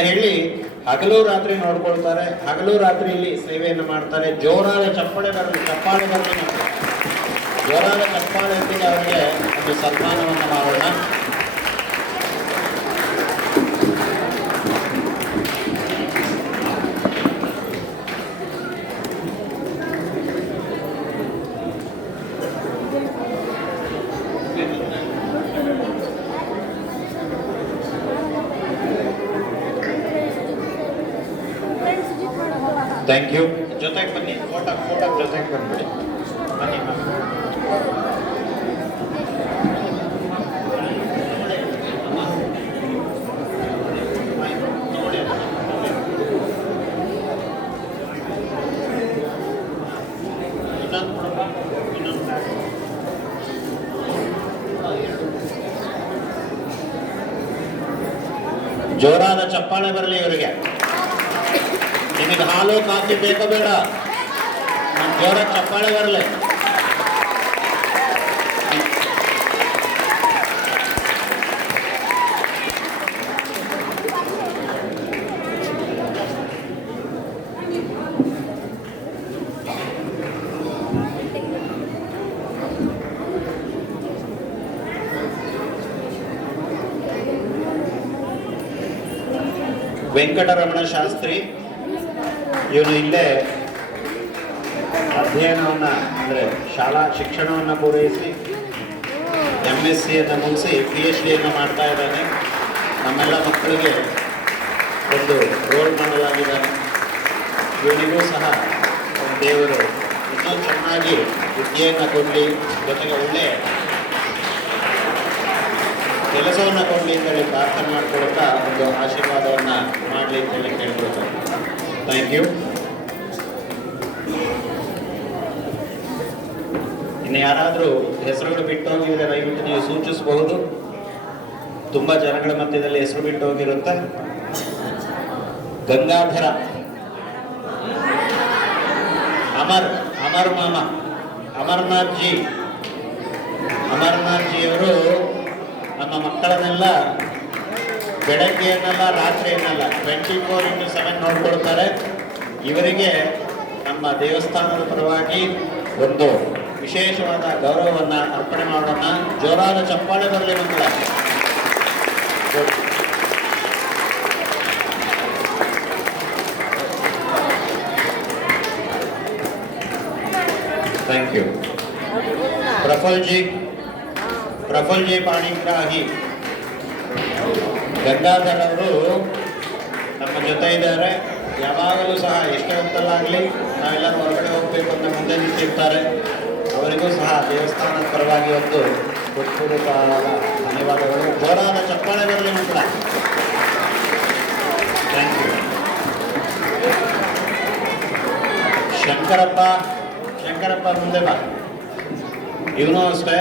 ಹೇಳಿ ಹಗಲು ರಾತ್ರಿ ನೋಡ್ಕೊಳ್ತಾರೆ. ಹಗಲು ರಾತ್ರಿ ಇಲ್ಲಿ ಸೇವೆಯನ್ನು ಮಾಡ್ತಾರೆ. ಜೋರಾದ ಚಪ್ಪಾಳೆ ಬರಲಿ ಜೋರಾದ ಚಪ್ಪಾಳೆಯೊಂದಿಗೆ ಅವರಿಗೆ ಒಂದು ಸನ್ಮಾನವನ್ನು ಮಾಡೋಣ. Thank you. ಜೊತೆಗೆ ಬನ್ನಿ, ಫೋಟೋ ಜೊತೆಗೆ ಬಂದ್ಬಿಡಿ. ಬನ್ನಿ ಜೋರಾದ ಚಪ್ಪಾಳೆ ಬರಲಿ ಇವರಿಗೆ. ನಿಮಗೆ ಹಾಲು ಕಾಫಿ ಬೇಕೋ ಬೇಡ, ಜೋರ ಚಪ್ಪಾಳೆ ಬರಲಿ. ವೆಂಕಟರಮಣ ಶಾಸ್ತ್ರಿ ಇವನು ಇಲ್ಲೇ ಅಧ್ಯಯನವನ್ನು ಅಂದರೆ ಶಾಲಾ ಶಿಕ್ಷಣವನ್ನು ಪೂರೈಸಿ MSc ಮುಗಿಸಿ PhD ಮಾಡ್ತಾ ಇದ್ದಾನೆ. ನಮ್ಮೆಲ್ಲ ಮಕ್ಕಳಿಗೆ ಒಂದು ರೋಲ್ ಮಾಡಲ್ ಆಗಿದ್ದಾನೆ. ಇವನಿಗೂ ಸಹ ದೇವರು ಇನ್ನೂ ಚೆನ್ನಾಗಿ ವಿದ್ಯೆಯನ್ನು ಕೊಡಲಿ, ಜೊತೆಗೆ ಒಳ್ಳೆಯ ಕೆಲಸವನ್ನು ಕೊಡಲಿ ಅಂತೇಳಿ ಪ್ರಾರ್ಥನೆ ಮಾಡಿಕೊಳ್ತಾ ಒಂದು ಆಶೀರ್ವಾದವನ್ನು ಮಾಡಲಿ ಅಂತೇಳಿ ಕೇಳ್ಕೊಳ್ತಾರೆ. Thank you. ಇನ್ನು ಯಾರಾದರೂ ಹೆಸರುಗಳು ಬಿಟ್ಟು ಹೋಗಿದ್ರೆ ದಯವಿಟ್ಟು ನೀವು ಸೂಚಿಸಬಹುದು. ತುಂಬ ಜನಗಳ ಮಧ್ಯದಲ್ಲಿ ಹೆಸರು ಬಿಟ್ಟು ಹೋಗಿರುತ್ತೆ. ಗಂಗಾಧರ, ಅಮರ್ ಮಾಮ, ಅಮರ್ನಾಥ್ ಜಿಯವರು ನಮ್ಮ ಮಕ್ಕಳನ್ನೆಲ್ಲ ಬೆಳಗ್ಗೆಯನ್ನೆಲ್ಲ ರಾತ್ರಿಯನ್ನೆಲ್ಲ 24/7 ನೋಡ್ಕೊಳ್ತಾರೆ. ಇವರಿಗೆ ನಮ್ಮ ದೇವಸ್ಥಾನದ ಪರವಾಗಿ ಒಂದು ವಿಶೇಷವಾದ ಗೌರವವನ್ನು ಅರ್ಪಣೆ ಮಾಡೋಣ. ಜೋರಾದ ಚಪ್ಪಾಳೆ ಬರಲಿ ಮಕ್ಕಳ. Thank you. ಪ್ರಫುಲ್ ಜಿ ಪಾಣಿಗ್ರಾಹಿ, ಗಂಗಾಧರ್ ಅವರು ನಮ್ಮ ಜೊತೆ ಇದ್ದಾರೆ. ಯಾವಾಗಲೂ ಸಹ ಎಷ್ಟೇ ಹೊತ್ತಲ್ಲಾಗಲಿ ನಾವೆಲ್ಲರೂ ಹೊರಗಡೆ ಹೋಗಬೇಕು ಅಂತ ಮುಂದೆ ನಿಂತಿರ್ತಾರೆ. ಅವರಿಗೂ ಸಹ ದೇವಸ್ಥಾನದ ಪರವಾಗಿ ಒಂದು ಹೃತ್ಪೂರ್ವಕವಾದ ಧನ್ಯವಾದಗಳು. ಜೋರಾದ ಚಪ್ಪಾಳೆ ಬರಲಿ ಮಕ್ಕಳ. Thank you. ಶಂಕರಪ್ಪ ಮುಂದೆ ಬಾ. ಇವನು ಅಷ್ಟೇ.